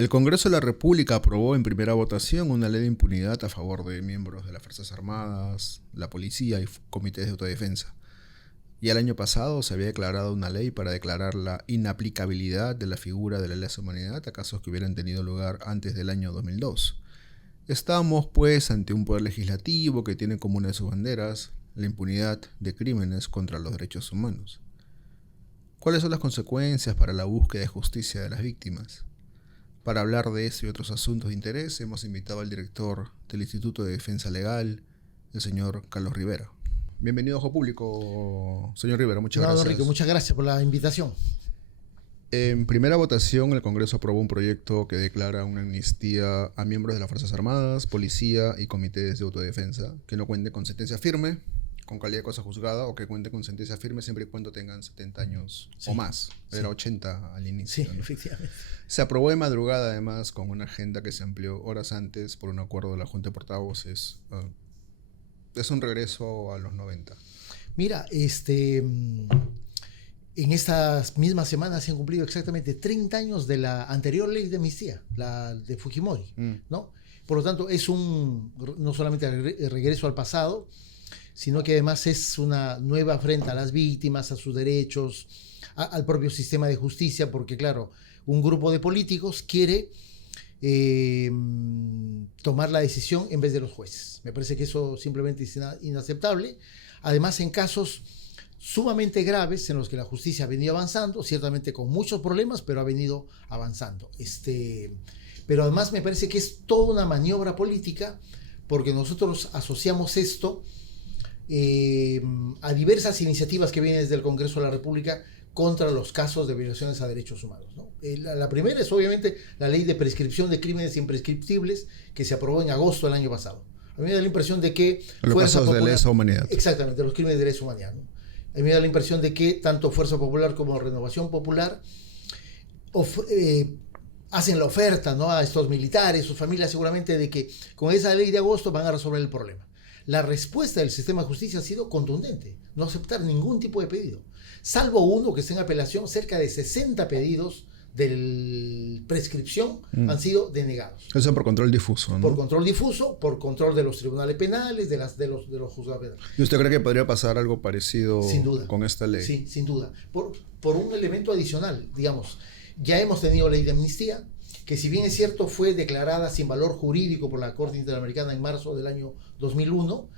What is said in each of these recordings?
El Congreso de la República aprobó en primera votación una ley de impunidad a favor de miembros de las Fuerzas Armadas, la policía y comités de autodefensa. Y el año pasado se había declarado una ley para declarar la inaplicabilidad de la figura de la lesa humanidad a casos que hubieran tenido lugar antes del año 2002. Estamos, pues, ante un poder legislativo que tiene como una de sus banderas la impunidad de crímenes contra los derechos humanos. ¿Cuáles son las consecuencias para la búsqueda de justicia de las víctimas? Para hablar de eso y otros asuntos de interés, hemos invitado al director del Instituto de Defensa Legal, el señor Carlos Rivera. Bienvenido a Ojo Público, señor Rivera, muchas gracias. Don Rico, muchas gracias por la invitación. En primera votación, el Congreso aprobó un proyecto que declara una amnistía a miembros de las Fuerzas Armadas, policía y comités de autodefensa que no cuenten con sentencia firme, con calidad de cosa juzgada, o que cuenten con sentencia firme siempre y cuando tengan 70 años o más. Era 80 al inicio. Sí, ¿no? Efectivamente. Se aprobó de madrugada, además, con una agenda que se amplió horas antes por un acuerdo de la Junta de Portavoces. Es un regreso a los 90. Mira, en estas mismas semanas se han cumplido exactamente 30 años de la anterior ley de amnistía, la de Fujimori, ¿no? Por lo tanto, es no solamente el regreso al pasado, sino que además es una nueva afrenta a las víctimas, a sus derechos, al propio sistema de justicia, porque claro, un grupo de políticos quiere tomar la decisión en vez de los jueces. Me parece que eso simplemente es inaceptable. Además, en casos sumamente graves en los que la justicia ha venido avanzando, ciertamente con muchos problemas, pero ha venido avanzando. Pero además me parece que es toda una maniobra política, porque nosotros asociamos esto a diversas iniciativas que vienen desde el Congreso de la República contra los casos de violaciones a derechos humanos, ¿no? La primera es obviamente la ley de prescripción de crímenes imprescriptibles que se aprobó en agosto del año pasado. A mí me da la impresión de que los casos de lesa humanidad. Exactamente, los crímenes de lesa humanidad, ¿no? A mí me da la impresión de que tanto Fuerza Popular como Renovación Popular hacen la oferta, ¿no?, a estos militares, sus familias, seguramente, de que con esa ley de agosto van a resolver el problema. La respuesta del sistema de justicia ha sido contundente: no aceptar ningún tipo de pedido. Salvo uno que está en apelación, cerca de 60 pedidos de prescripción han sido denegados. Eso por control difuso, ¿no? Por control difuso, por control de los tribunales penales, de los juzgados penales. ¿Y usted cree que podría pasar algo parecido sin duda, con esta ley? Sí, sin duda. Por un elemento adicional, digamos, ya hemos tenido ley de amnistía, que si bien es cierto fue declarada sin valor jurídico por la Corte Interamericana en marzo del año 2001,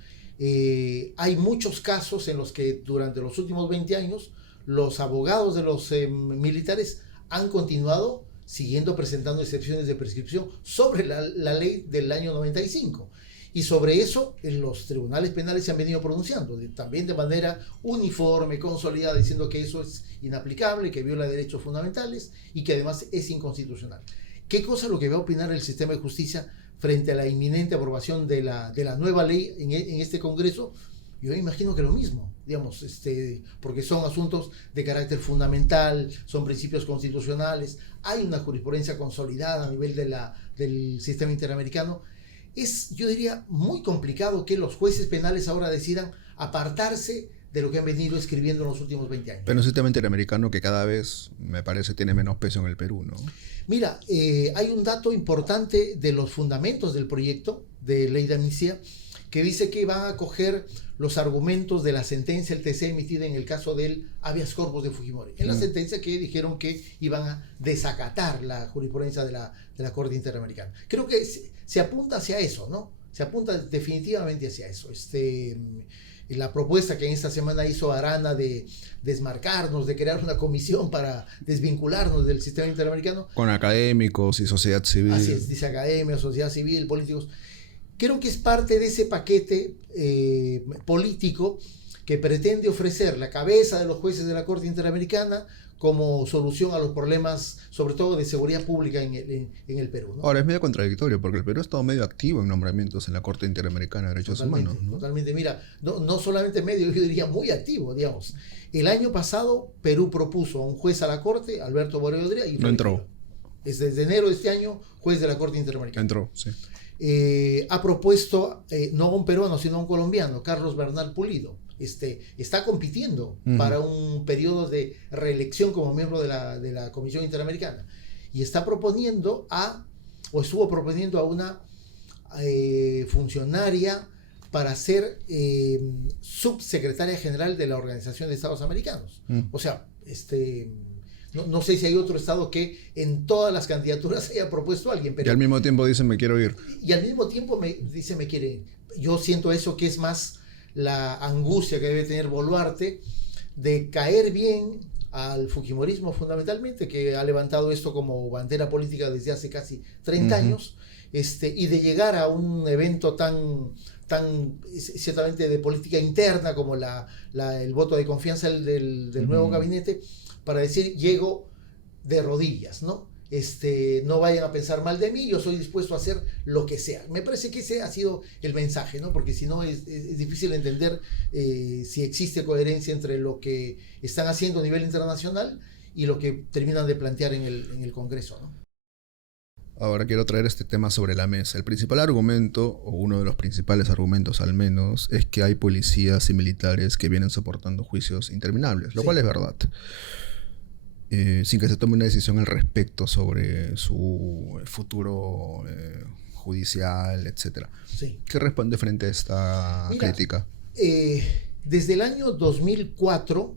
hay muchos casos en los que durante los últimos 20 años los abogados de los militares han continuado siguiendo presentando excepciones de prescripción sobre la ley del año 95. Y sobre eso los tribunales penales se han venido pronunciando, también de manera uniforme, consolidada, diciendo que eso es inaplicable, que viola derechos fundamentales y que además es inconstitucional. ¿Qué cosa es lo que va a opinar el sistema de justicia frente a la inminente aprobación de la nueva ley en este Congreso? Yo imagino que lo mismo, digamos, porque son asuntos de carácter fundamental, son principios constitucionales, hay una jurisprudencia consolidada a nivel del sistema interamericano. Es, yo diría, muy complicado que los jueces penales ahora decidan apartarse de lo que han venido escribiendo en los últimos 20 años. Pero un sistema interamericano que cada vez, me parece, tiene menos peso en el Perú, ¿no? Mira, hay un dato importante de los fundamentos del proyecto de ley de amnistía que dice que van a acoger los argumentos de la sentencia del TC emitida en el caso del habeas corpus de Fujimori. En la sentencia que dijeron que iban a desacatar la jurisprudencia de la Corte Interamericana. Creo que se apunta hacia eso, ¿no? Se apunta definitivamente hacia eso. La propuesta que en esta semana hizo Arana de desmarcarnos, de crear una comisión para desvincularnos del sistema interamericano. Con académicos y sociedad civil. Así es, dice academia, sociedad civil, políticos. Creo que es parte de ese paquete político que pretende ofrecer la cabeza de los jueces de la Corte Interamericana como solución a los problemas, sobre todo de seguridad pública en el Perú, ¿no? Ahora, es medio contradictorio, porque el Perú ha estado medio activo en nombramientos en la Corte Interamericana de Derechos Humanos, ¿no? Totalmente, mira, no solamente medio, yo diría muy activo, digamos. El año pasado, Perú propuso a un juez a la Corte, Alberto Borrell, y no entró. Desde enero de este año, juez de la Corte Interamericana. Entró, sí. Ha propuesto no a un peruano, sino a un colombiano, Carlos Bernal Pulido. Está compitiendo para un periodo de reelección como miembro de la Comisión Interamericana. y está proponiendo o estuvo proponiendo a una funcionaria para ser subsecretaria general de la Organización de Estados Americanos. O sea, no sé si hay otro estado que en todas las candidaturas haya propuesto a alguien. Pero, y al mismo tiempo dice me quiero ir. Y al mismo tiempo dice me quiere ir. Yo siento eso, que es más la angustia que debe tener Boluarte de caer bien al fujimorismo fundamentalmente, que ha levantado esto como bandera política desde hace casi 30 años, y de llegar a un evento tan ciertamente de política interna como el voto de confianza del nuevo gabinete, para decir llego de rodillas, ¿no? No vayan a pensar mal de mí, yo soy dispuesto a hacer lo que sea. Me parece que ese ha sido el mensaje, ¿no? Porque si no es difícil entender si existe coherencia entre lo que están haciendo a nivel internacional y lo que terminan de plantear en el Congreso, ¿no? Ahora quiero traer este tema sobre la mesa. El principal argumento, o uno de los principales argumentos al menos, es que hay policías y militares que vienen soportando juicios interminables, lo cual es verdad. Sin que se tome una decisión al respecto sobre su futuro judicial, etc. Sí. ¿Qué responde frente a esta crítica? Desde el año 2004,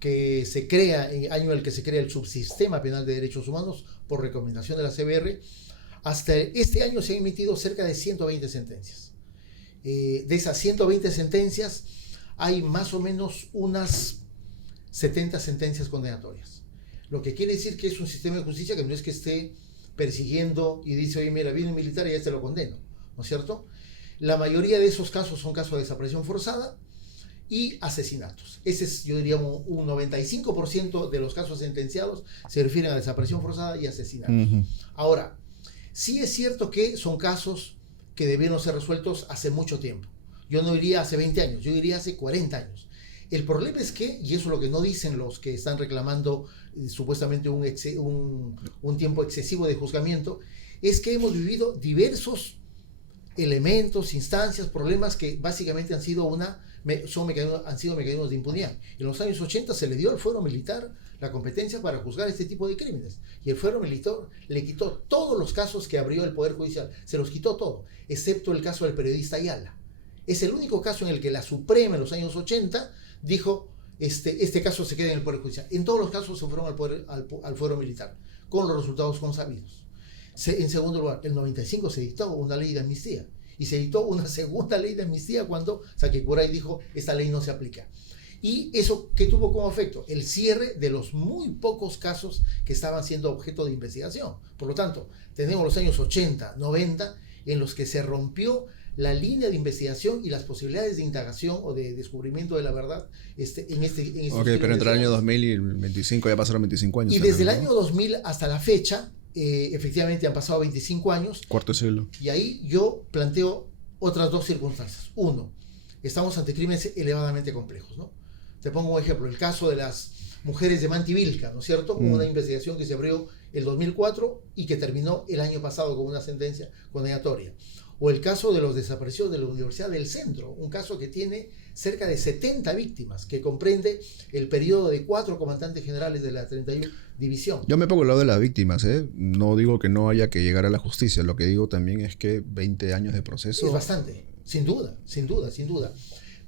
que se crea, año en el que se crea el subsistema penal de derechos humanos por recomendación de la CBR, hasta este año se han emitido cerca de 120 sentencias. De esas 120 sentencias hay más o menos unas 70 sentencias condenatorias. Lo que quiere decir que es un sistema de justicia que no es que esté persiguiendo y dice, oye, mira, viene un militar y ya te lo condeno, ¿no es cierto? La mayoría de esos casos son casos de desaparición forzada y asesinatos. Ese es, yo diría, un 95% de los casos sentenciados se refieren a desaparición forzada y asesinatos. Ahora, sí es cierto que son casos que debieron ser resueltos hace mucho tiempo. Yo no diría hace 20 años, yo diría hace 40 años. El problema es que, y eso es lo que no dicen los que están reclamando supuestamente un tiempo excesivo de juzgamiento, es que hemos vivido diversos elementos, instancias, problemas que básicamente han sido mecanismos de impunidad. En los años 80 se le dio al fuero militar la competencia para juzgar este tipo de crímenes, y el fuero militar le quitó todos los casos que abrió el Poder Judicial, se los quitó todo, excepto el caso del periodista Ayala. Es el único caso en el que la Suprema en los años 80 dijo, este caso se queda en el Poder Judicial. En todos los casos se fueron al fuero militar, con los resultados consabidos. En segundo lugar, en el 95 se dictó una ley de amnistía, y se dictó una segunda ley de amnistía cuando Sakikurai dijo, esta ley no se aplica. ¿Y eso qué tuvo como efecto? El cierre de los muy pocos casos que estaban siendo objeto de investigación. Por lo tanto, tenemos los años 80, 90, en los que se rompió la línea de investigación y las posibilidades de indagación o de descubrimiento de la verdad en estos Ok, pero entre el año 2000 y el 25 ya pasaron 25 años. Y desde el año 2000 hasta la fecha, efectivamente han pasado 25 años. Cuarto siglo. Y ahí yo planteo otras dos circunstancias. Uno, estamos ante crímenes elevadamente complejos, ¿no? Te pongo un ejemplo, el caso de las mujeres de Mantivilca, ¿no es cierto? Una investigación que se abrió el 2004 y que terminó el año pasado con una sentencia condenatoria. O el caso de los desaparecidos de la Universidad del Centro, un caso que tiene cerca de 70 víctimas, que comprende el periodo de 4 comandantes generales de la 31 División. Yo me pongo al lado de las víctimas, ¿eh? No digo que no haya que llegar a la justicia, lo que digo también es que 20 años de proceso... Es bastante, sin duda.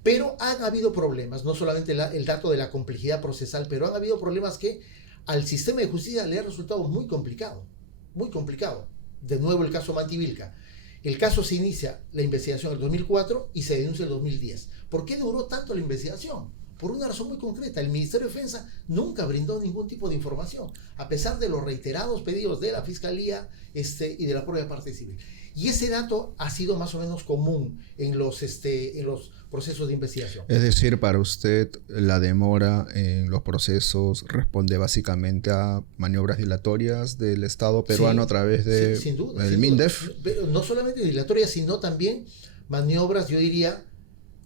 Pero han habido problemas, no solamente el dato de la complejidad procesal, pero han habido problemas que al sistema de justicia le ha resultado muy complicado, muy complicado. De nuevo el caso Mantivilca. El caso se inicia la investigación en el 2004 y se denuncia en el 2010. ¿Por qué duró tanto la investigación? Por una razón muy concreta. El Ministerio de Defensa nunca brindó ningún tipo de información, a pesar de los reiterados pedidos de la Fiscalía y de la propia parte civil. Y ese dato ha sido más o menos común en los procesos de investigación. Es decir, para usted la demora en los procesos responde básicamente a maniobras dilatorias del Estado peruano, sí, a través de el MINDEF. Pero no solamente dilatorias, sino también maniobras, yo diría,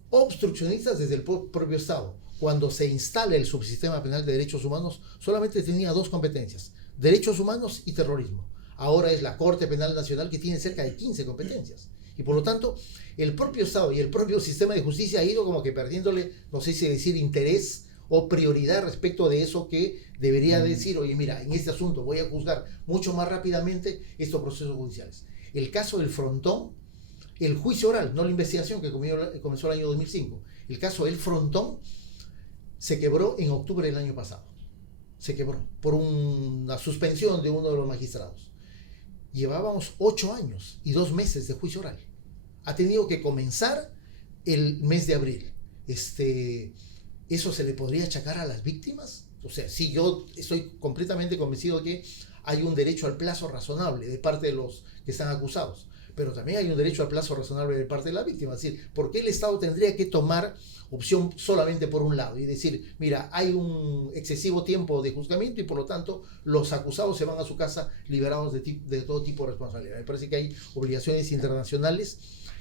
obstruccionistas desde el propio Estado. Cuando se instala el subsistema penal de derechos humanos, solamente tenía 2 competencias: derechos humanos y terrorismo. Ahora es la Corte Penal Nacional, que tiene cerca de 15 competencias. Y por lo tanto, el propio Estado y el propio sistema de justicia ha ido como que perdiéndole, no sé si decir interés o prioridad respecto de eso que debería decir, oye, mira, en este asunto voy a juzgar mucho más rápidamente estos procesos judiciales. El caso del Frontón, el juicio oral, no la investigación que comenzó el año 2005, el caso del Frontón se quebró en octubre del año pasado. Se quebró por una suspensión de uno de los magistrados. Llevábamos 8 años y 2 meses de juicio oral. Ha tenido que comenzar el mes de abril. ¿Eso se le podría achacar a las víctimas? O sea, sí, yo estoy completamente convencido de que hay un derecho al plazo razonable de parte de los que están acusados, pero también hay un derecho al plazo razonable de parte de la víctima. Es decir, ¿por qué el Estado tendría que tomar opción solamente por un lado y decir, mira, hay un excesivo tiempo de juzgamiento y por lo tanto los acusados se van a su casa liberados de todo tipo de responsabilidad? Me parece que hay obligaciones internacionales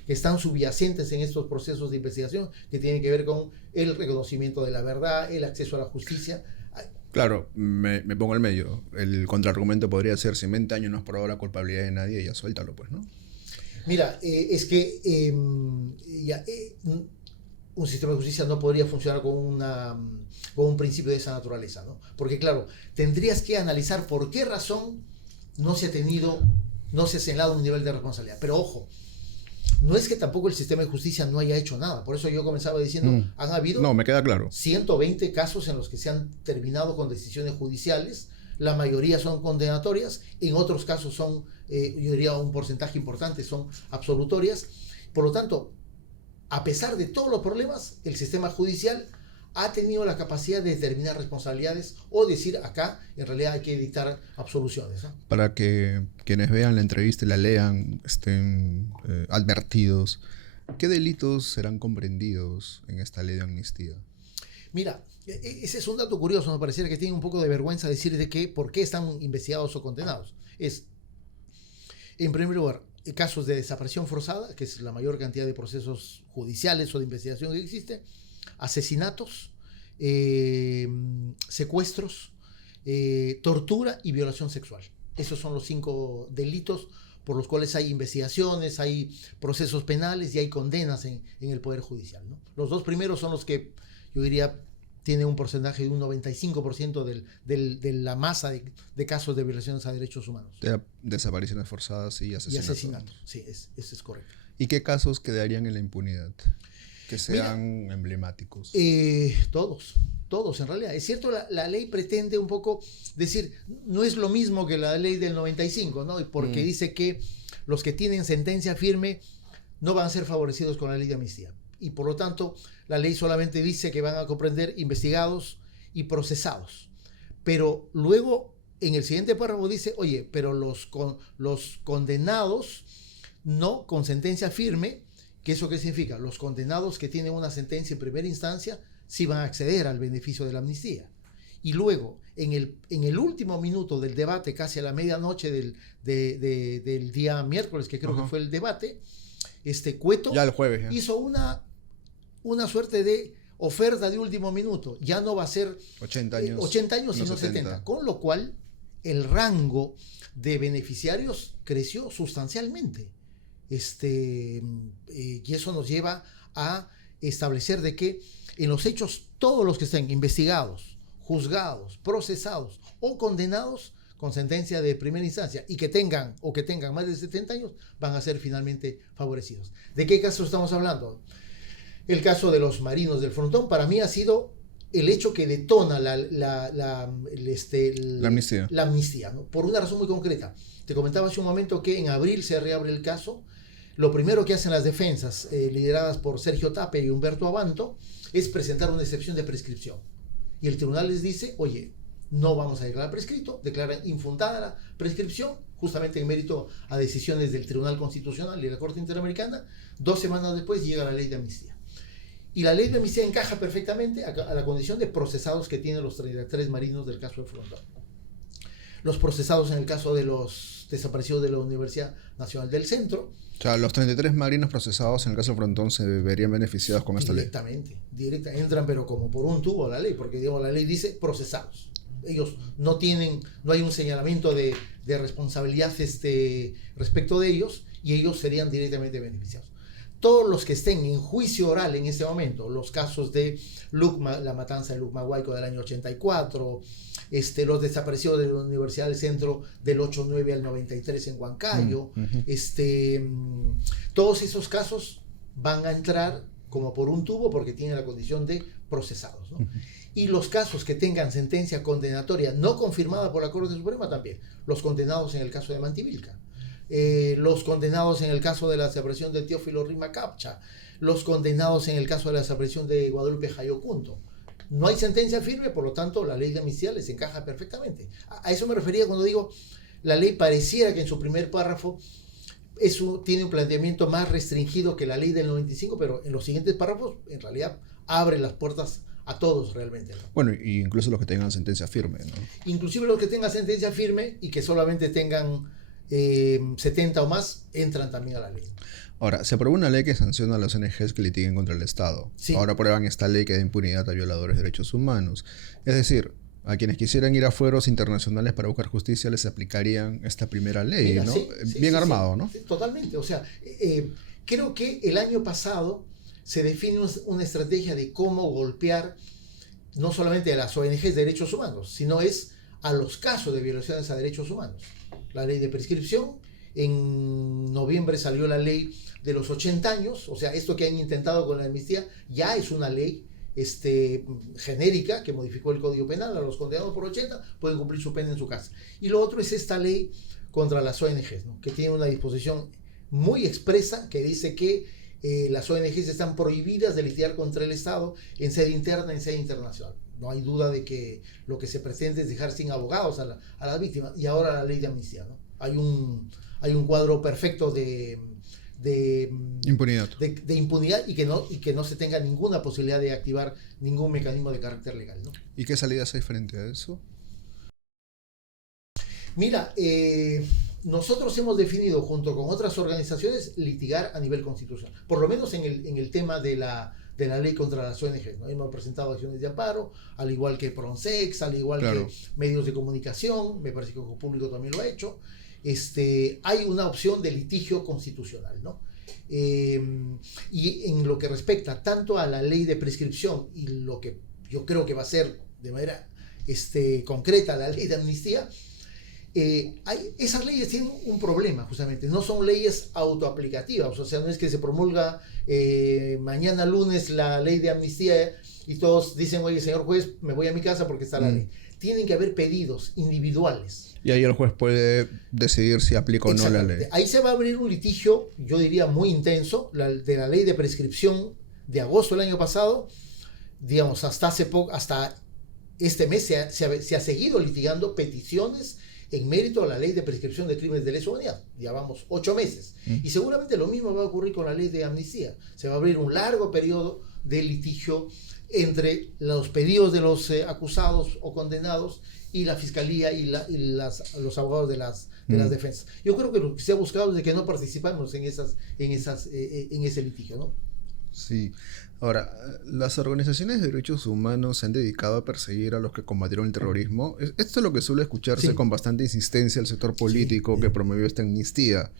que están subyacentes en estos procesos de investigación que tienen que ver con el reconocimiento de la verdad, el acceso a la justicia. Claro, me pongo al medio. El contraargumento podría ser, si en 20 años no has probado la culpabilidad de nadie, ya suéltalo, pues, ¿no? Mira, es que un sistema de justicia no podría funcionar con un principio de esa naturaleza, ¿no? Porque, claro, tendrías que analizar por qué razón no se ha señalado un nivel de responsabilidad. Pero ojo, no es que tampoco el sistema de justicia no haya hecho nada. Por eso yo comenzaba diciendo, han habido me queda claro. 120 casos en los que se han terminado con decisiones judiciales. La mayoría son condenatorias, en otros casos son, yo diría un porcentaje importante, son absolutorias. Por lo tanto, a pesar de todos los problemas, el sistema judicial ha tenido la capacidad de determinar responsabilidades o decir acá en realidad hay que dictar absoluciones, ¿no? Para que quienes vean la entrevista y la lean estén advertidos, ¿qué delitos serán comprendidos en esta ley de amnistía? Mira, ese es un dato curioso, me pareciera que tiene un poco de vergüenza decir de que por qué están investigados o condenados. En primer lugar, casos de desaparición forzada, que es la mayor cantidad de procesos judiciales o de investigación que existe, asesinatos, secuestros, tortura y violación sexual. Esos son los 5 delitos por los cuales hay investigaciones, hay procesos penales y hay condenas en el Poder Judicial, ¿no? Los 2 primeros son los que yo diría tienen un porcentaje de un 95% de la masa de casos de violaciones a derechos humanos. De desapariciones forzadas y asesinatos. Y asesinatos, sí, eso es correcto. ¿Y qué casos quedarían en la impunidad? Que sean emblemáticos. Todos en realidad. Es cierto, la ley pretende un poco decir, no es lo mismo que la ley del 95, ¿no? Porque dice que los que tienen sentencia firme no van a ser favorecidos con la ley de amnistía. Y por lo tanto, la ley solamente dice que van a comprender investigados y procesados. Pero luego, en el siguiente párrafo dice, oye, pero los condenados no con sentencia firme, ¿que eso qué significa? Los condenados que tienen una sentencia en primera instancia sí van a acceder al beneficio de la amnistía. Y luego, en el último minuto del debate, casi a la medianoche del día miércoles, que creo que fue el debate, Cueto ya el jueves, hizo una suerte de oferta de último minuto. Ya no va a ser 80 años, sino 70. Con lo cual, el rango de beneficiarios creció sustancialmente. Y eso nos lleva a establecer de que en los hechos todos los que estén investigados, juzgados, procesados o condenados con sentencia de primera instancia y que tengan más de 70 años van a ser finalmente favorecidos. ¿De qué caso estamos hablando? El caso de los marinos del Frontón para mí ha sido el hecho que detona la amnistía, ¿no? Por una razón muy concreta. Te comentaba hace un momento que en abril se reabre el caso. Lo primero que hacen las defensas, lideradas por Sergio Tapia y Humberto Abanto, es presentar una excepción de prescripción. Y el tribunal les dice, oye, no vamos a declarar prescrito, declaran infundada la prescripción, justamente en mérito a decisiones del Tribunal Constitucional y de la Corte Interamericana. 2 semanas después llega la ley de amnistía. Y la ley de amnistía encaja perfectamente a la condición de procesados que tienen los 33 marinos del caso de Frontón. Los procesados en el caso de los desaparecidos de la Universidad Nacional del Centro. O sea, los 33 marinos procesados en el caso de Frontón se verían beneficiados con esta ley. Directamente, entran pero como por un tubo a la ley, porque digamos, la ley dice procesados. Ellos no hay un señalamiento de responsabilidad respecto de ellos y ellos serían directamente beneficiados. todos los que estén en juicio oral en ese momento, los casos de la matanza de Lukmahuayco del año 84, los desaparecidos de la Universidad del Centro del 89 al 93 en Huancayo, todos esos casos van a entrar como por un tubo porque tienen la condición de procesados, ¿no? Y los casos que tengan sentencia condenatoria no confirmada por la Corte Suprema también, los condenados en el caso de Mantivilca, los condenados en el caso de la desaparición de Teófilo Rima Capcha, los condenados en el caso de la desaparición de Guadalupe Jayocunto. No hay sentencia firme, por lo tanto la ley de amnistía les encaja perfectamente. A eso me refería cuando digo, la ley pareciera que en su primer párrafo tiene un planteamiento más restringido que la ley del 95, pero en los siguientes párrafos en realidad abre las puertas a todos realmente, ¿no? Bueno, incluso los que tengan sentencia firme, ¿no? Inclusive los que tengan sentencia firme y que solamente tengan 70 o más, entran también a la ley. Ahora, se aprobó una ley que sanciona a las ONGs que litiguen contra el Estado. Sí. Ahora aprueban esta ley que da impunidad a violadores de derechos humanos. Es decir, a quienes quisieran ir a fueros internacionales para buscar justicia les aplicarían esta primera ley. Mira, ¿no? Sí, bien armado, ¿no? Sí, totalmente. O sea, creo que el año pasado se define una estrategia de cómo golpear no solamente a las ONGs de derechos humanos, sino es a los casos de violaciones a derechos humanos. La ley de prescripción, en noviembre salió la ley de los 80 años, o sea, esto que han intentado con la amnistía ya es una ley genérica que modificó el Código Penal. A los condenados por 80 pueden cumplir su pena en su casa. Y lo otro es esta ley contra las ONGs, ¿no? Que tiene una disposición muy expresa que dice que las ONGs están prohibidas de litigar contra el Estado en sede interna, en sede internacional. No hay duda de que lo que se pretende es dejar sin abogados a las víctimas. Y ahora la ley de amnistía, ¿no? Hay un cuadro perfecto de impunidad. De impunidad y que no se tenga ninguna posibilidad de activar ningún mecanismo de carácter legal, ¿no? ¿Y qué salidas hay frente a eso? Mira, nosotros hemos definido junto con otras organizaciones litigar a nivel constitucional, por lo menos en el tema de la ley contra las ONG, ¿no? Hemos presentado acciones de amparo, al igual que Pronsex, al igual que medios de comunicación, me parece que Ojo Público también lo ha hecho. Hay una opción de litigio constitucional, ¿no? Y en lo que respecta tanto a la ley de prescripción y lo que yo creo que va a ser de manera concreta la ley de amnistía, esas leyes tienen un problema, justamente, no son leyes autoaplicativas, o sea, no es que se promulga mañana lunes la ley de amnistía y todos dicen, oye, señor juez, me voy a mi casa porque está la ley. Tienen que haber pedidos individuales. Y ahí el juez puede decidir si aplica o no la ley. Ahí se va a abrir un litigio, yo diría muy intenso, de la ley de prescripción de agosto del año pasado, digamos, hasta este mes se ha seguido litigando peticiones en mérito a la ley de prescripción de crímenes de lesa humanidad. Ya vamos 8 meses. Y seguramente lo mismo va a ocurrir con la ley de amnistía. Se va a abrir un largo periodo de litigio entre los pedidos de los acusados o condenados y la fiscalía y los abogados de las defensas. Yo creo que lo que se ha buscado es de que no participamos en ese litigio, ¿no? Sí. Ahora, las organizaciones de derechos humanos se han dedicado a perseguir a los que combatieron el terrorismo. Esto es lo que suele escucharse con bastante insistencia el sector político que promovió esta amnistía.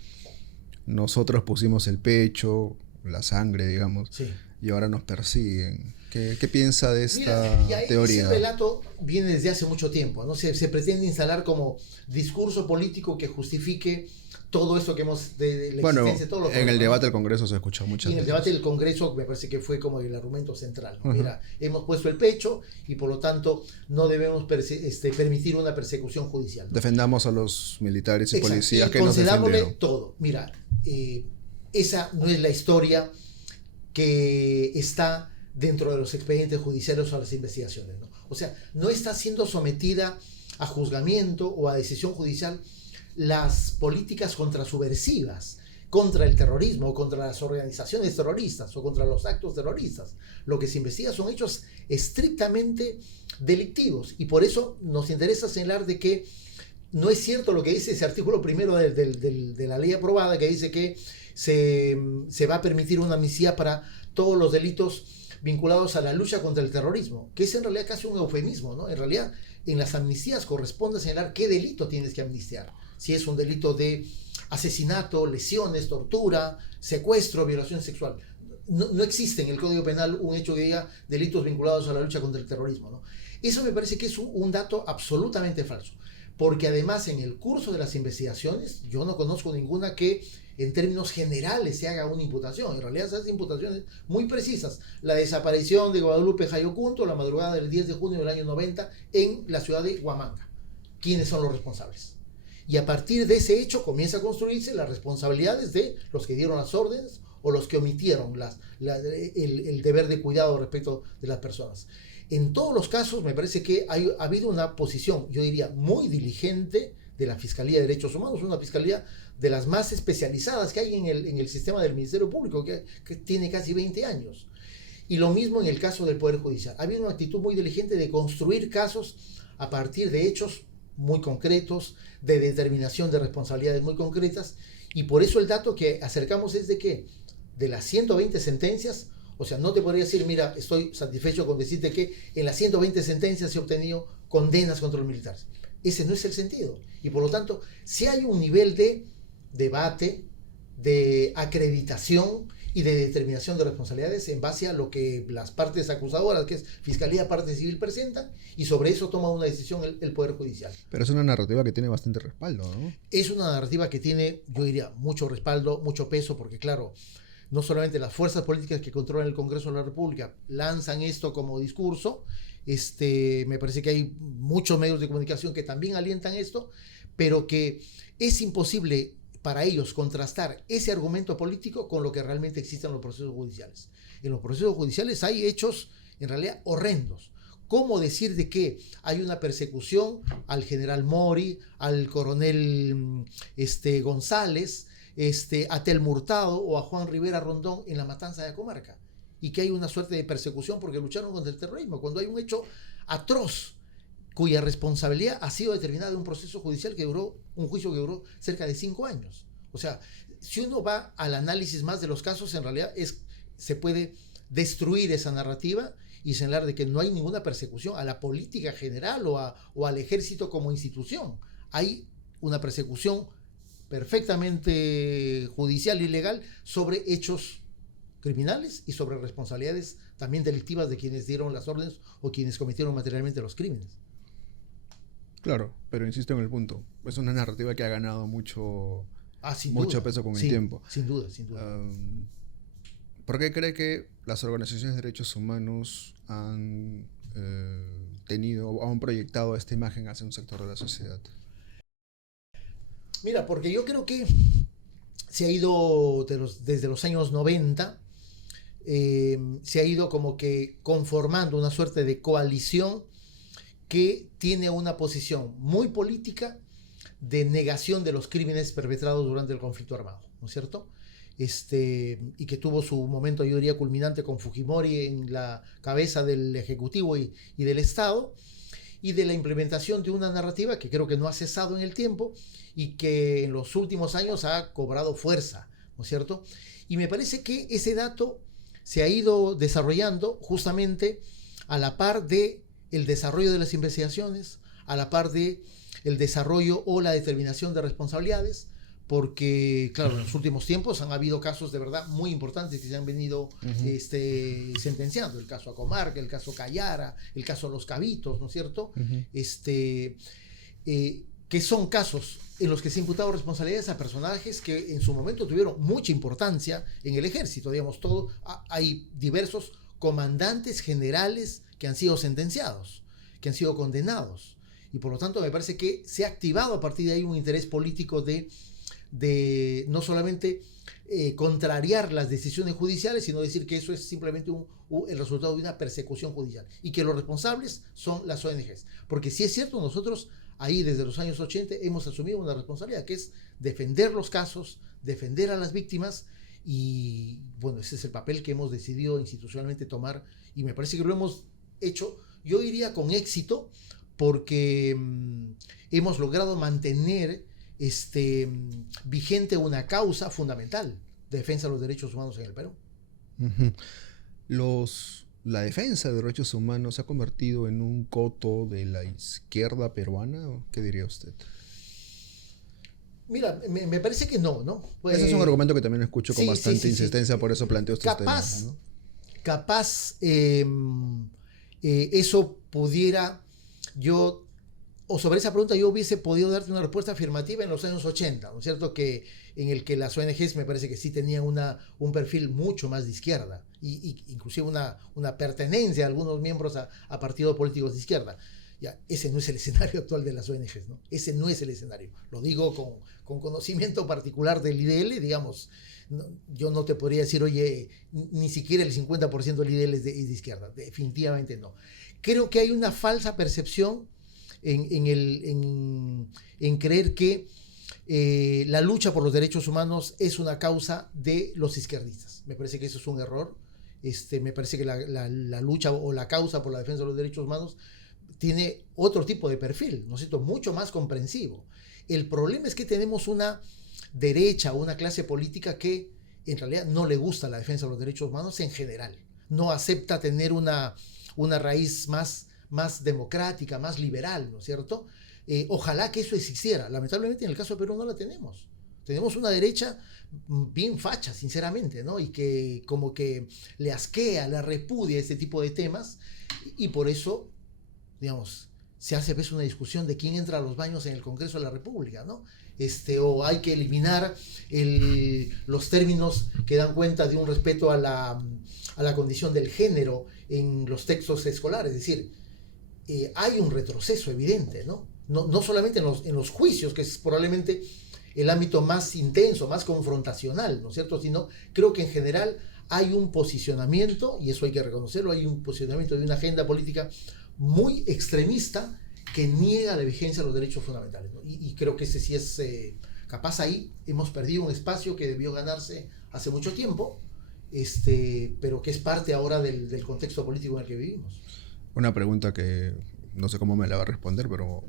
Nosotros pusimos el pecho, la sangre, digamos, y ahora nos persiguen. ¿Qué piensa de esta teoría? Ese relato viene desde hace mucho tiempo, ¿no? Se pretende instalar como discurso político que justifique todo esto que hemos de la existencia, todo lo que en el debate del Congreso se escuchó muchas veces. Y en el debate del Congreso me parece que fue como el argumento central, ¿no? Mira, hemos puesto el pecho y por lo tanto no debemos permitir una persecución judicial, ¿no? Defendamos a los militares y policías que nos defendieron. Todo. Mira, esa no es la historia que está dentro de los expedientes judiciales o a las investigaciones, ¿no? O sea, no está siendo sometida a juzgamiento o a decisión judicial las políticas contrasubversivas, contra el terrorismo o contra las organizaciones terroristas o contra los actos terroristas. Lo que se investiga son hechos estrictamente delictivos y por eso nos interesa señalar de que no es cierto lo que dice ese artículo primero de la ley aprobada, que dice que se va a permitir una amnistía para todos los delitos vinculados a la lucha contra el terrorismo, que es en realidad casi un eufemismo, ¿no? En realidad, en las amnistías corresponde señalar qué delito tienes que amnistiar. Si es un delito de asesinato, lesiones, tortura, secuestro, violación sexual. No existe en el Código Penal un hecho que diga delitos vinculados a la lucha contra el terrorismo, ¿no? Eso me parece que es un dato absolutamente falso, porque además en el curso de las investigaciones yo no conozco ninguna que en términos generales se haga una imputación. En realidad se hacen imputaciones muy precisas. La desaparición de Guadalupe Jayocunto la madrugada del 10 de junio del año 90 en la ciudad de Huamanga. ¿Quiénes son los responsables? Y a partir de ese hecho comienza a construirse las responsabilidades de los que dieron las órdenes o los que omitieron el deber de cuidado respecto de las personas. En todos los casos me parece que ha habido una posición, yo diría, muy diligente de la Fiscalía de Derechos Humanos, una fiscalía de las más especializadas que hay en el sistema del Ministerio Público, que tiene casi 20 años. Y lo mismo en el caso del Poder Judicial. Ha habido una actitud muy diligente de construir casos a partir de hechos muy concretos, de determinación de responsabilidades muy concretas, y por eso el dato que acercamos es de que de las 120 sentencias, o sea, no te podría decir, mira, estoy satisfecho con decirte que en las 120 sentencias se ha obtenido condenas contra los militares. Ese no es el sentido. Y por lo tanto, si hay un nivel de debate, de acreditación y de determinación de responsabilidades en base a lo que las partes acusadoras, que es Fiscalía, parte civil, presentan, y sobre eso toma una decisión el Poder Judicial. Pero es una narrativa que tiene bastante respaldo, ¿no? Es una narrativa que tiene, yo diría, mucho respaldo, mucho peso, porque claro, no solamente las fuerzas políticas que controlan el Congreso de la República lanzan esto como discurso, me parece que hay muchos medios de comunicación que también alientan esto, pero que es imposible para ellos contrastar ese argumento político con lo que realmente existe en los procesos judiciales. En los procesos judiciales hay hechos en realidad horrendos. ¿Cómo decir de que hay una persecución al general Mori, al coronel González, a Tel Murtado o a Juan Rivera Rondón en la matanza de Acomarca? Y que hay una suerte de persecución porque lucharon contra el terrorismo, cuando hay un hecho atroz cuya responsabilidad ha sido determinada en un proceso judicial que duró, un juicio que duró cerca de 5 años. O sea, si uno va al análisis más de los casos, en realidad se puede destruir esa narrativa y señalar de que no hay ninguna persecución a la política general o al ejército como institución. Hay una persecución perfectamente judicial y legal sobre hechos criminales y sobre responsabilidades también delictivas de quienes dieron las órdenes o quienes cometieron materialmente los crímenes. Claro, pero insisto en el punto. Es una narrativa que ha ganado mucho Duda. peso con el Sí, tiempo. sin duda, sin duda. ¿Por qué cree que las organizaciones de derechos humanos han tenido o han proyectado esta imagen hacia un sector de la sociedad? Mira, porque yo creo que se ha ido desde los años 90, se ha ido como que conformando una suerte de coalición que tiene una posición muy política de negación de los crímenes perpetrados durante el conflicto armado, ¿no es cierto? Y que tuvo su momento, yo diría, culminante con Fujimori en la cabeza del Ejecutivo y del Estado, y de la implementación de una narrativa que creo que no ha cesado en el tiempo y que en los últimos años ha cobrado fuerza, ¿no es cierto? Y me parece que ese dato se ha ido desarrollando justamente a la par de el desarrollo de las investigaciones, a la par de el desarrollo o la determinación de responsabilidades, porque, claro, en los últimos tiempos han habido casos de verdad muy importantes que se han venido sentenciando. El caso Acomarca, el caso Callara, el caso Los Cabitos, ¿no es cierto? Que son casos en los que se han imputado responsabilidades a personajes que en su momento tuvieron mucha importancia en el ejército. Digamos, hay diversos comandantes generales que han sido sentenciados, que han sido condenados. Y por lo tanto me parece que se ha activado a partir de ahí un interés político de no solamente contrariar las decisiones judiciales, sino decir que eso es simplemente el resultado de una persecución judicial y que los responsables son las ONGs. Porque sí es cierto, nosotros ahí desde los años 80 hemos asumido una responsabilidad que es defender los casos, defender a las víctimas, y bueno, ese es el papel que hemos decidido institucionalmente tomar y me parece que lo hemos hecho, yo diría, con éxito, porque hemos logrado mantener vigente una causa fundamental de defensa de los derechos humanos en el Perú. La defensa de derechos humanos se ha convertido en un coto de la izquierda peruana, ¿o qué diría usted? Mira, me parece que no, ¿no? Ese es un argumento que también escucho con bastante insistencia, por eso planteo estos Capaz, temas, ¿no? capaz eso pudiera, yo, o sobre esa pregunta yo hubiese podido darte una respuesta afirmativa en los años 80, ¿no es cierto? Que en el que las ONGs me parece que sí tenían un perfil mucho más de izquierda, y inclusive una pertenencia a algunos miembros a partidos políticos de izquierda. Ya, ese no es el escenario actual de las ONGs, ¿no? Ese no es el escenario. Lo digo con conocimiento particular del IDL, digamos. No, yo no te podría decir, oye, ni siquiera el 50% del IDL es de izquierda. Definitivamente no. Creo que hay una falsa percepción en creer que la lucha por los derechos humanos es una causa de los izquierdistas. Me parece que eso es un error. Me parece que la lucha o la causa por la defensa de los derechos humanos tiene otro tipo de perfil, ¿no es cierto? Mucho más comprensivo. El problema es que tenemos una derecha o una clase política que en realidad no le gusta la defensa de los derechos humanos en general. No acepta tener una raíz más democrática, más liberal, ¿no es cierto? Ojalá que eso existiera. Lamentablemente en el caso de Perú no la tenemos. Tenemos una derecha bien facha, sinceramente, ¿no? Y que como que le asquea, le repudia este tipo de temas, y por eso, digamos, se hace pues una discusión de quién entra a los baños en el Congreso de la República, ¿no? O hay que eliminar los términos que dan cuenta de un respeto a la condición del género en los textos escolares. Es decir, hay un retroceso evidente, ¿no? No solamente en los juicios, que es probablemente el ámbito más intenso, más confrontacional, ¿no es cierto? Sino creo que en general hay un posicionamiento, y eso hay que reconocerlo, hay un posicionamiento de una agenda política muy extremista que niega la vigencia de los derechos fundamentales, ¿no? Y creo que ese sí es, capaz ahí hemos perdido un espacio que debió ganarse hace mucho tiempo, pero que es parte ahora del contexto político en el que vivimos. Una pregunta que no sé cómo me la va a responder, pero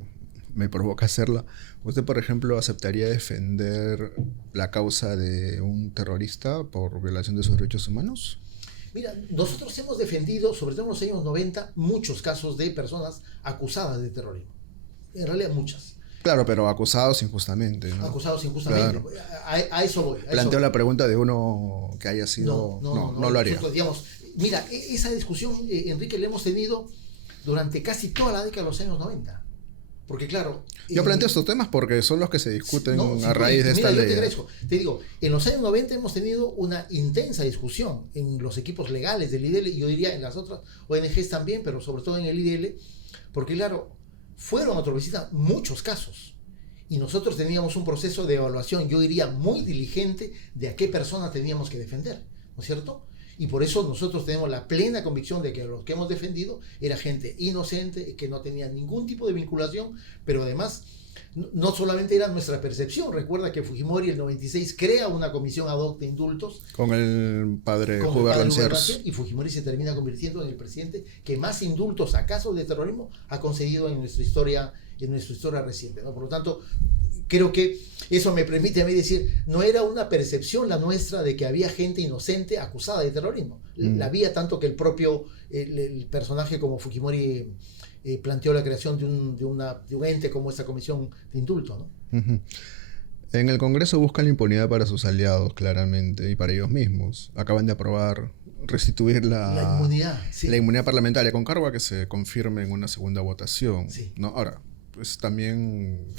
me provoca hacerla. ¿Usted, por ejemplo, aceptaría defender la causa de un terrorista por violación de sus derechos humanos? Mira, nosotros hemos defendido, sobre todo en los años 90, muchos casos de personas acusadas de terrorismo. En realidad muchas. Claro, pero acusados injustamente, ¿no? Acusados injustamente. Claro. A eso voy. Planteo la pregunta de uno que haya sido... No lo haría. Nosotros, digamos, mira, esa discusión, Enrique, la hemos tenido durante casi toda la década de los años 90. Porque claro... Yo planteo estos temas porque son los que se discuten a raíz de esta ley. Te digo, en los años 90 hemos tenido una intensa discusión en los equipos legales del IDL, y yo diría en las otras ONGs también, pero sobre todo en el IDL, porque claro, fueron a nuestra visita muchos casos. Y nosotros teníamos un proceso de evaluación, yo diría, muy diligente de a qué persona teníamos que defender, ¿no es cierto? Y por eso nosotros tenemos la plena convicción de que los que hemos defendido era gente inocente, que no tenía ningún tipo de vinculación, pero además no solamente era nuestra percepción. Recuerda que Fujimori en el 96 crea una comisión ad hoc de indultos. Con el padre Hubert Lanciers. Y Fujimori se termina convirtiendo en el presidente que más indultos a casos de terrorismo ha concedido en nuestra historia reciente, ¿no? Por lo tanto, creo que eso me permite a mí decir, no era una percepción la nuestra de que había gente inocente acusada de terrorismo. La había, tanto que el propio el personaje como Fujimori planteó la creación de un ente como esta comisión de indulto, ¿no? En el Congreso buscan la impunidad para sus aliados, claramente, y para ellos mismos. Acaban de aprobar restituir la inmunidad parlamentaria, con cargo a que se confirme en una segunda votación, sí. ¿No? Ahora, pues también...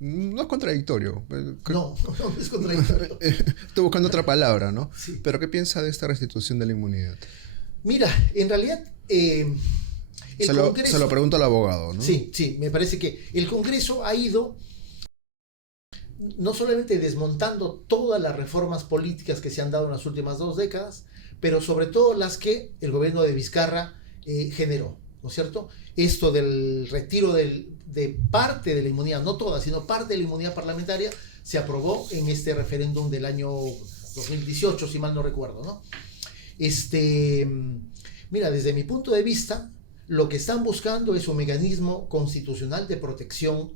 no es contradictorio. No es contradictorio. Estoy buscando otra palabra, ¿no? Sí. Pero ¿qué piensa de esta restitución de la inmunidad? Mira, en realidad... se lo pregunto al abogado, ¿no? Sí, me parece que el Congreso ha ido no solamente desmontando todas las reformas políticas que se han dado en las últimas 2 décadas, pero sobre todo las que el gobierno de Vizcarra generó, ¿no es cierto? Esto del retiro de parte de la inmunidad, no toda, sino parte de la inmunidad parlamentaria, se aprobó en este referéndum del año 2018, si mal no recuerdo, ¿no? Mira, desde mi punto de vista, lo que están buscando es un mecanismo constitucional de protección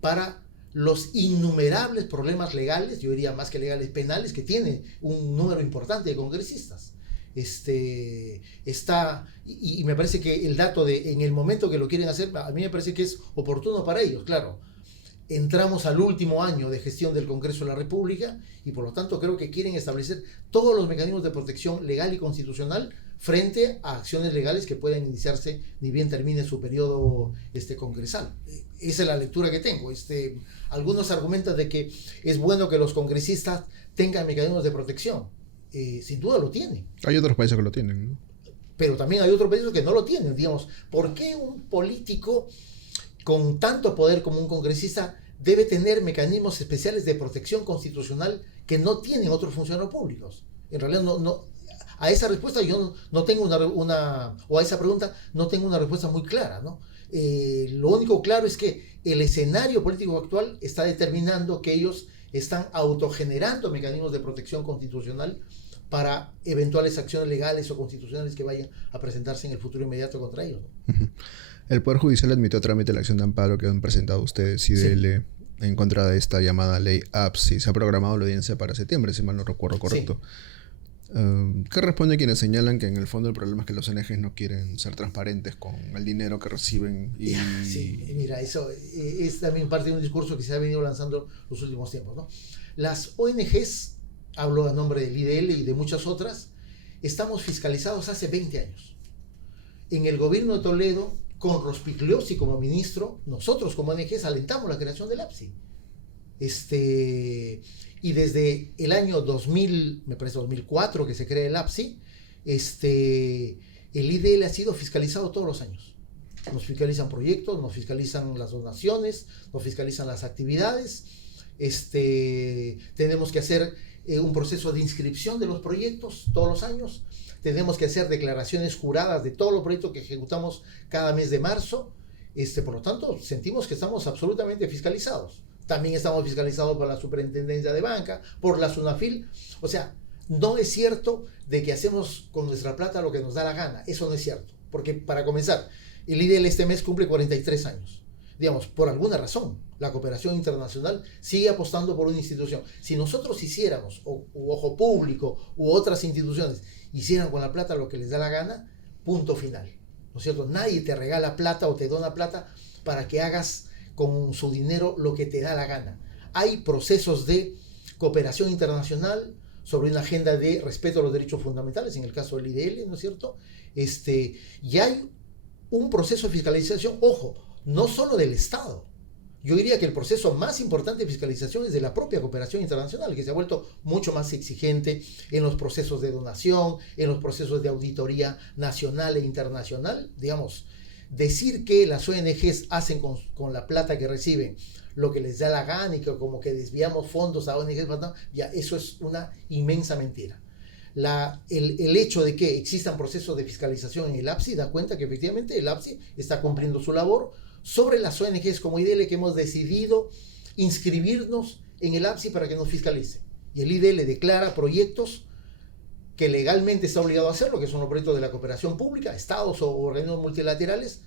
para los innumerables problemas legales, yo diría más que legales, penales, que tiene un número importante de congresistas. Y me parece que el dato de en el momento que lo quieren hacer, a mí me parece que es oportuno para ellos, claro. entramos al último año de gestión del Congreso de la República y por lo tanto creo que quieren establecer todos los mecanismos de protección legal y constitucional frente a acciones legales que puedan iniciarse ni bien termine su periodo congresal. Esa es la lectura que tengo. Algunos argumentan de que es bueno que los congresistas tengan mecanismos de protección. Sin duda lo tienen. Hay otros países que lo tienen, ¿no? Pero también hay otros países que no lo tienen. Digamos, ¿por qué un político con tanto poder como un congresista debe tener mecanismos especiales de protección constitucional que no tienen otros funcionarios públicos? En realidad a esa respuesta yo no tengo o a esa pregunta no tengo una respuesta muy clara, ¿no? Lo único claro es que el escenario político actual está determinando que ellos están autogenerando mecanismos de protección constitucional para eventuales acciones legales o constitucionales que vayan a presentarse en el futuro inmediato contra ellos, ¿no? El Poder Judicial admitió a trámite la acción de amparo que han presentado ustedes, IDL, en contra de esta llamada ley APSI. Se ha programado la audiencia para septiembre, si mal no recuerdo correcto. Sí. ¿Qué responde quienes señalan que en el fondo el problema es que los ONGs no quieren ser transparentes con el dinero que reciben? Sí, mira, eso es también parte de un discurso que se ha venido lanzando los últimos tiempos, ¿no? Las ONGs, hablo a nombre del IDL y de muchas otras, estamos fiscalizados hace 20 años. En el gobierno de Toledo, con Rospigliosi como ministro, nosotros como ONGs alentamos la creación del APSI. Y desde el año 2000, me parece 2004 que se crea el APSI, el IDL ha sido fiscalizado todos los años. Nos fiscalizan proyectos, nos fiscalizan las donaciones, nos fiscalizan las actividades. Tenemos que hacer un proceso de inscripción de los proyectos todos los años. Tenemos que hacer declaraciones juradas de todos los proyectos que ejecutamos cada mes de marzo. Por lo tanto, sentimos que estamos absolutamente fiscalizados. También estamos fiscalizados por la Superintendencia de Banca, por la SUNAFIL. O sea, no es cierto de que hacemos con nuestra plata lo que nos da la gana. Eso no es cierto. Porque, para comenzar, el IDL este mes cumple 43 años. Digamos, por alguna razón, la cooperación internacional sigue apostando por una institución. Si nosotros hiciéramos, o Ojo Público, u otras instituciones, hicieran con la plata lo que les da la gana, punto final. ¿No es cierto? Nadie te regala plata o te dona plata para que hagas con su dinero lo que te da la gana. Hay procesos de cooperación internacional sobre una agenda de respeto a los derechos fundamentales, en el caso del IDL, ¿no es cierto? Y hay un proceso de fiscalización, ojo, no solo del Estado. Yo diría que el proceso más importante de fiscalización es de la propia cooperación internacional, que se ha vuelto mucho más exigente en los procesos de donación, en los procesos de auditoría nacional e internacional. Digamos, decir que las ONGs hacen con la plata que reciben lo que les da la gana y que como que desviamos fondos a ONGs, ya eso es una inmensa mentira. El hecho de que existan procesos de fiscalización en el APSI da cuenta que efectivamente el APSI está cumpliendo su labor sobre las ONGs como IDL, que hemos decidido inscribirnos en el APSI para que nos fiscalice. Y el IDL declara proyectos que legalmente está obligado a hacerlo, que son los proyectos de la cooperación pública, estados o organismos multilaterales,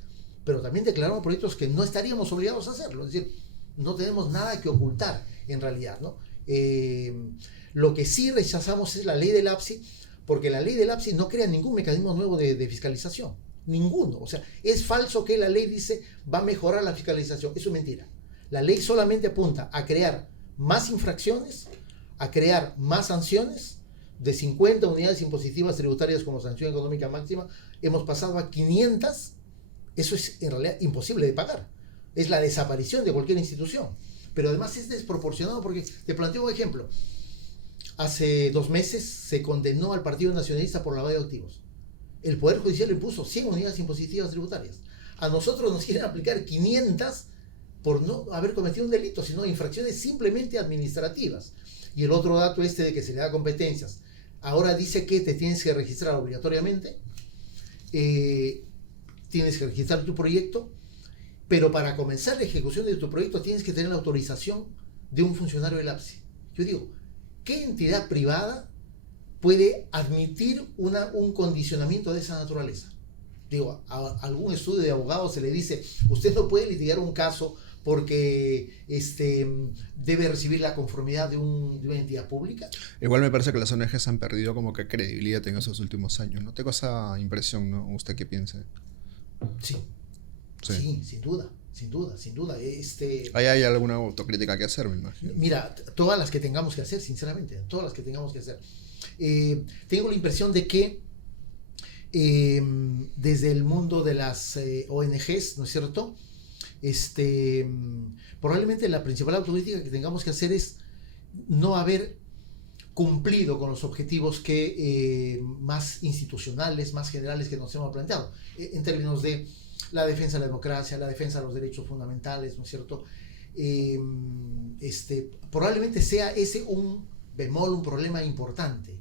pero también declaramos proyectos que no estaríamos obligados a hacerlo. Es decir, no tenemos nada que ocultar en realidad, ¿no? Lo que sí rechazamos es la ley del APSI, porque la ley del APSI no crea ningún mecanismo nuevo de fiscalización. Ninguno. O sea, es falso que la ley dice va a mejorar la fiscalización. Eso es mentira. La ley solamente apunta a crear más infracciones, a crear más sanciones. De 50 unidades impositivas tributarias como sanción económica máxima, hemos pasado a 500. Eso es en realidad imposible de pagar. Es la desaparición de cualquier institución. Pero además es desproporcionado porque, te planteo un ejemplo. Hace 2 meses se condenó al Partido Nacionalista por lavado de activos. El Poder Judicial le impuso 100 unidades impositivas tributarias. A nosotros nos quieren aplicar 500 por no haber cometido un delito, sino infracciones simplemente administrativas. Y el otro dato de que se le da competencias. Ahora dice que te tienes que registrar obligatoriamente, tienes que registrar tu proyecto, pero para comenzar la ejecución de tu proyecto tienes que tener la autorización de un funcionario del APSI. Yo digo, ¿qué entidad privada puede admitir un condicionamiento de esa naturaleza? Digo, a algún estudio de abogados se le dice, usted no puede litigar un caso porque debe recibir la conformidad de una entidad pública. Igual me parece que las ONGs han perdido como que credibilidad en esos últimos años. ¿No tengo esa impresión, no? ¿Usted qué piensa? Sí, sin duda. sin duda, sin duda. Ahí hay alguna autocrítica que hacer, me imagino. Mira, todas las que tengamos que hacer, sinceramente, todas las que tengamos que hacer. Tengo la impresión de que desde el mundo de las ONGs, ¿no es cierto? Probablemente la principal autocrítica que tengamos que hacer es no haber cumplido con los objetivos más institucionales, más generales que nos hemos planteado, en términos de la defensa de la democracia, la defensa de los derechos fundamentales, ¿no es cierto? Probablemente sea ese un bemol, un problema importante.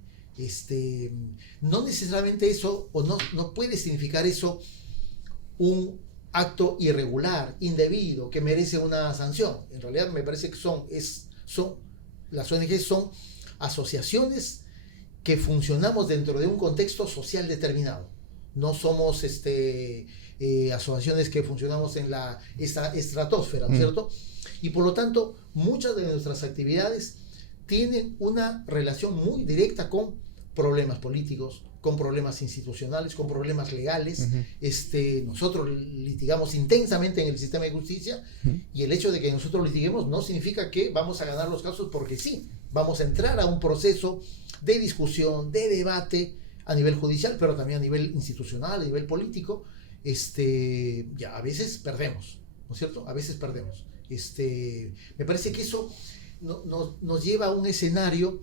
No necesariamente eso, o no puede significar eso un acto irregular, indebido, que merece una sanción. En realidad me parece que las ONGs son asociaciones que funcionamos dentro de un contexto social determinado. No somos asociaciones que funcionamos en esta estratosfera, ¿no es cierto? Y por lo tanto, muchas de nuestras actividades tienen una relación muy directa con problemas políticos, con problemas institucionales, con problemas legales. Nosotros litigamos intensamente en el sistema de justicia, y el hecho de que nosotros litiguemos no significa que vamos a ganar los casos porque sí. Vamos a entrar a un proceso de discusión, de debate a nivel judicial, pero también a nivel institucional, a nivel político. Ya a veces perdemos, ¿no es cierto? A veces perdemos. Me parece que eso nos lleva a un escenario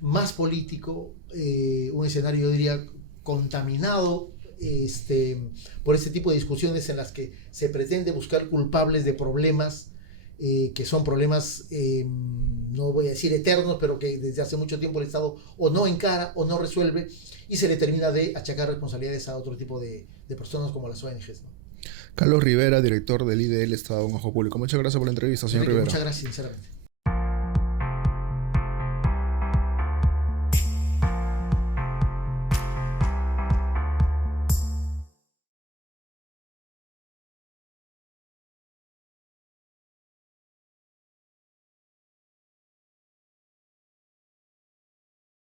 más político, un escenario, yo diría, contaminado por este tipo de discusiones en las que se pretende buscar culpables de problemas que son problemas, no voy a decir eternos, pero que desde hace mucho tiempo el Estado o no encara o no resuelve, y se le termina de achacar responsabilidades a otro tipo de personas como las ONGs, ¿no? Carlos Rivera, director del IDL Estado de un Ojo Público. Muchas gracias por la entrevista, señor Rivera. Muchas gracias, sinceramente.